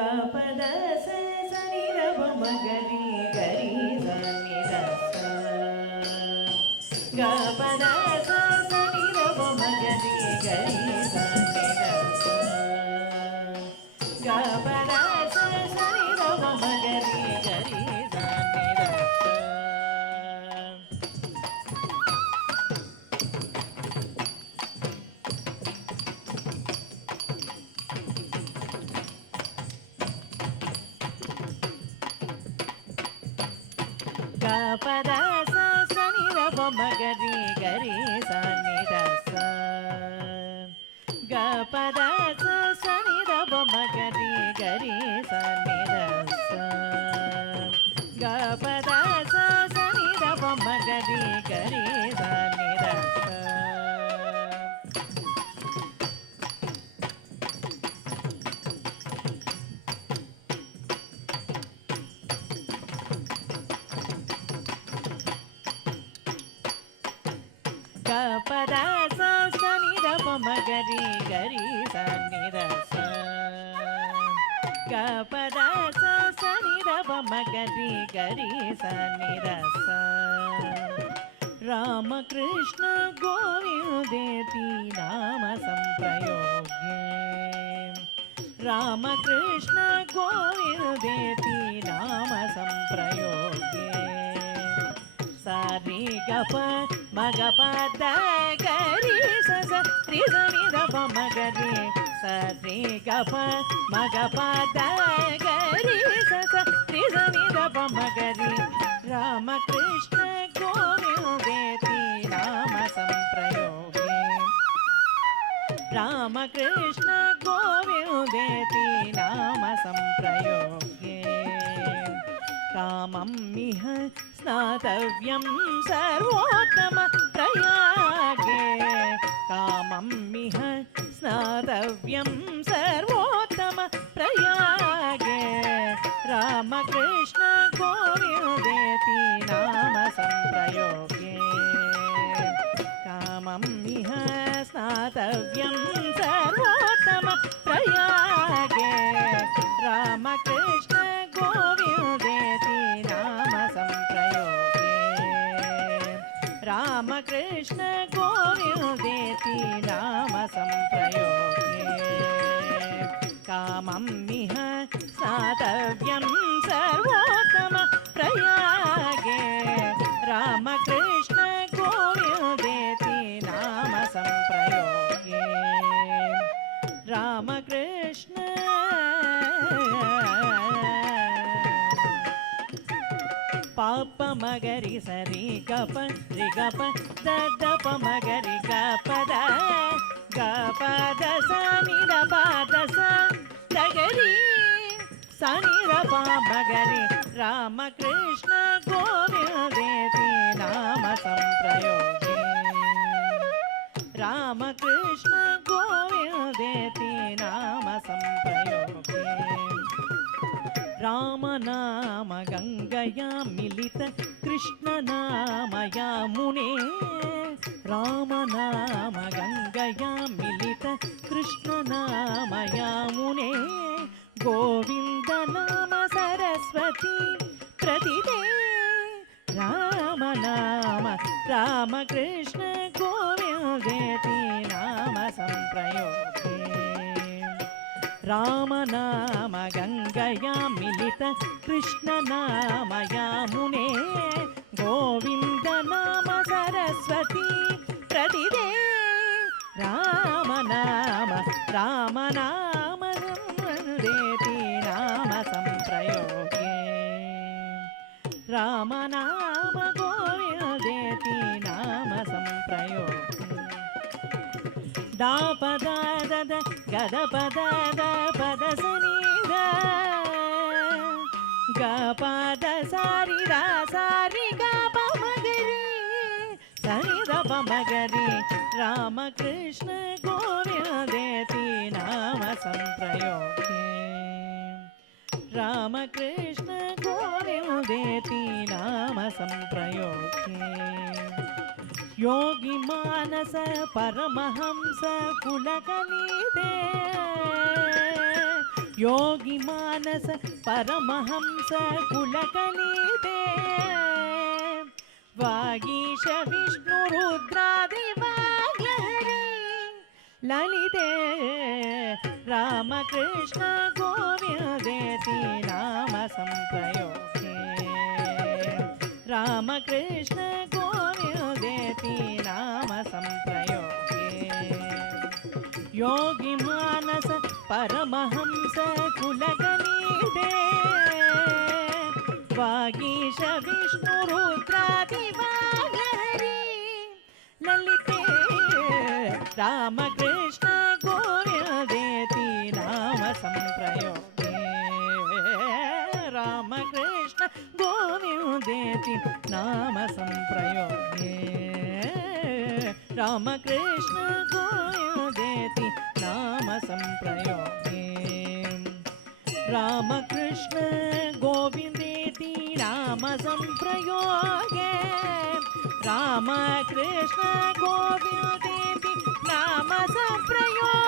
ಗಪದ ಸನಿ ರವ ಮಗರಿ ಗರಿ ಸನಿ ರಸ ಗಪದ ಸನಿ ರವ ಮಗರಿ ಗರಿ ಸನಿ ರಸ ಗಪದ ಸನಿ ರವ ಮಗರಿ ಗರಿ ಸನಿ ರಸ ಗಪದ ಸನಿ ರವ ಮಗರಿ ಗರಿ ಸನಿ ರಸ ಗಪದ ಸನಿ ರವ ಮಗರಿ ಗರಿ ಸನಿ ರಸ ಗಪದ ಸನಿ ರವ ಮಗರಿ ಗರಿ ಸನಿ ರಸ ಗಪದ ಸನಿ ರವ ಮಗರಿ ಗರಿ ಸನಿ ರಸ ಗಪದ ಸನಿ ರವ ಮಗರಿ ಗರಿ ಸನಿ ರಸ ರಾಮಕೃಷ್ಣ ಗೋವಿಂದೇತಿ ನಾಮ ಸಂಪ್ರಯೋಗ್ಯೆ ರಾಮಕೃಷ್ಣ ಗೋವಿಂದೇತಿ ನಾಮ ಸಂಪ್ರಯೋಗ್ಯೆ ಸಾರಿ ಗಪ ಮಗ ಪದ ಗರಿ ಸಸ ರಿ ಸನಿ ರವ ಮಗರಿ ಸರಿ ಗಪ ಮಗ ಪದ ಗರಿ ಸಸ ರಿ ಸನಿ ರವ ಮಗರಿ ರಾಮಕೃಷ್ಣ ಗೋವಿಂದೇತಿ ನಾಮ ಸಂಪ್ರಯೋಗೇ ರಾಮಕೃಷ್ಣ ಗೋವಿಂದೇತಿ ನಾಮ ಸಂಪ್ರಯೋಗೇ ಕಾಮಂ ಮಿಹ ಸ್ನಾತವ್ಯಂ ಸರ್ವೋತ್ತಮ ಪ್ರಯಾಗೆ ಕಾಮಂ ಮಿಹ ಸ್ನಾತವ್ಯಂ ಸರ್ವೋತ್ತಮ ಪ್ರಯಾಗೆ ರಾಮಕೃಷ್ಣ ಗೋವಿಂದೇತಿ ನಾಮ ಸಂಪ್ರಯೋಗೇ ಕಾಮಂ ಮಿಹ ಸ್ನಾತವ್ಯಂ ಸರ್ವೋತ್ತಮ ಪ್ರಯಾಗೆ ರಾಮಕೃಷ್ಣ ಗೋವಿಂದೇತಿ ನಾಮ ಸಂಪ್ರಯೋಗೇ ರಾಮಕೃಷ್ಣ ಗೋವಿಂದೇತಿ ನಾಮ ಸಂಪ್ರಯೋಗೇ ಕಾಮಂ ಮಿಹ ಸ್ನಾತವ್ಯಂ ಸರ್ವೋತ್ತಮ ಪ್ರಯಾಗೆ ರಾಮಕೃಷ್ಣ ಗೋವಿಂದೇತಿ ನಾಮ ಸಂಪ್ರಯೋಗೇ ರಾಮಕೃಷ್ಣ ಪಾಪ ಮಗರಿ ಸರಿ ಗಪ ರಿ ಗಪ ದಪ ಮಗರಿ ಗಪದ ಗಪದ ಸನಿ ರಪ ದಸ ದಗರಿ ಸನಿ ರಪ ಮಗರಿ ರಾಮಕೃಷ್ಣ ಗೋವಿಂದೇತಿ ನಾಮ ಸಂಪ್ರಯೋಗೇ ರಾಮಕೃಷ್ಣ ಗೋವಿಂದೇತಿ ನಾಮ ಸಂಪ್ರಯೋಗೇ ರಾಮ ನಾಮ ಗಂಗಯ ಮಿಲಿತ ಕೃಷ್ಣ ನಾಮ ಯಮುನೆ ರಾಮ ನಾಮ ಗಂಗಯ ಮಿಲಿತ ಕೃಷ್ಣ ನಾಮ ಯಮುನೆ ಗೋವಿಂದ ನಾಮ ಸರಸ್ವತಿ ಪ್ರತಿದೇ ರಾಮ ನಾಮ ರಾಮಕೃಷ್ಣ ಗೋವಿಂದೇತಿ ನಾಮ ಸಂಪ್ರಯೋಗೇ ರಾಮ ನಾಮ ಗಂಗಯ ಮಿಲಿತ ಕೃಷ್ಣ ನಾಮ ಯಮುನೆ ಗೋವಿಂದ ನಾಮ ಸರಸ್ವತಿ ಪ್ರತಿದೇ ರಾಮ ನಾಮ ಸಂದೇತಿ ನಾಮ ಸಂಪ್ರಯೋಗೇ ರಾಮ ನಾಮ ಗೋವಿಂದೇತಿ ನಾಮ ಸಂಪ್ರಯೋಗೇ ದಾಪದ ಗದ ಪದ ಪದ ಸನಿ ಗ ಪದ ಸಾರಿ ರಾ ಸಾರಿ ಗ ಪ ಮಗರಿ ಸನಿ ದ ಪ ಮಗರಿ ರಾಮಕೃಷ್ಣ ಗೋವಿಂದೇತಿ ನಾಮ ಸಂಪ್ರಯೋಗೇ ರಾಮಕೃಷ್ಣ ಗೋವಿಂದೇತಿ ನಾಮ ಸಂಪ್ರಯೋಗೇ ಯೋಗಿ ಮಾನಸ ಪರಮಹಂಸ ಕುಲಕಲಿದೆ योगी मानस परमहंस कुलकलिते वागीश विष्णु रुद्रादिवाग्लहरी ललिते रामकृष्ण गोविन्देति नाम संप्रयोगे रामकृष्ण गोविन्देति नाम संप्रयोगे योगी मानस परमहंस कुलगणिते वागीश विष्णु रुद्रादिवाग्लहरी ललिते रामकृष्ण गोविन्देति नाम संप्रयोगे रामकृष्ण गोविन्देति नाम संप्रयोगे रामकृष्ण गोविन्देति नाम संप्रयोगे रामकृष्ण गोविन्देति नाम संप्रयोगे रामकृष्ण गोविन्देति नाम संप्रयोगे